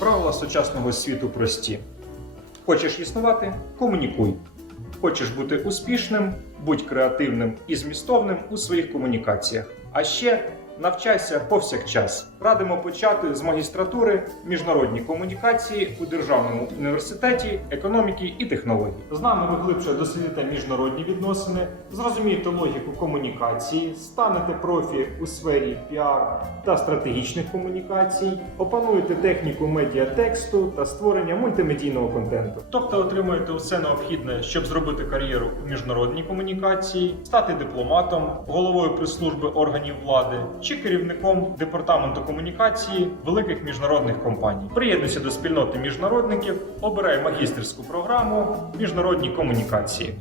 Правила сучасного світу прості. Хочеш існувати комунікуй. Хочеш бути успішним, будь креативним і змістовним у своїх комунікаціях. А ще навчайся повсякчас. Радимо почати з магістратури міжнародні комунікації у Державному університеті економіки і технологій. З нами ви глибше дослідите міжнародні відносини, зрозумієте логіку комунікації, станете профі у сфері піар та стратегічних комунікацій, опануєте техніку медіатексту та створення мультимедійного контенту. Тобто отримуєте все необхідне, щоб зробити кар'єру у міжнародній комунікації, стати дипломатом, головою прес-служби органів влади чи керівником департаменту комунікації великих міжнародних компаній. Приєднуйся до спільноти міжнародників, обирай магістерську програму міжнародні комунікації.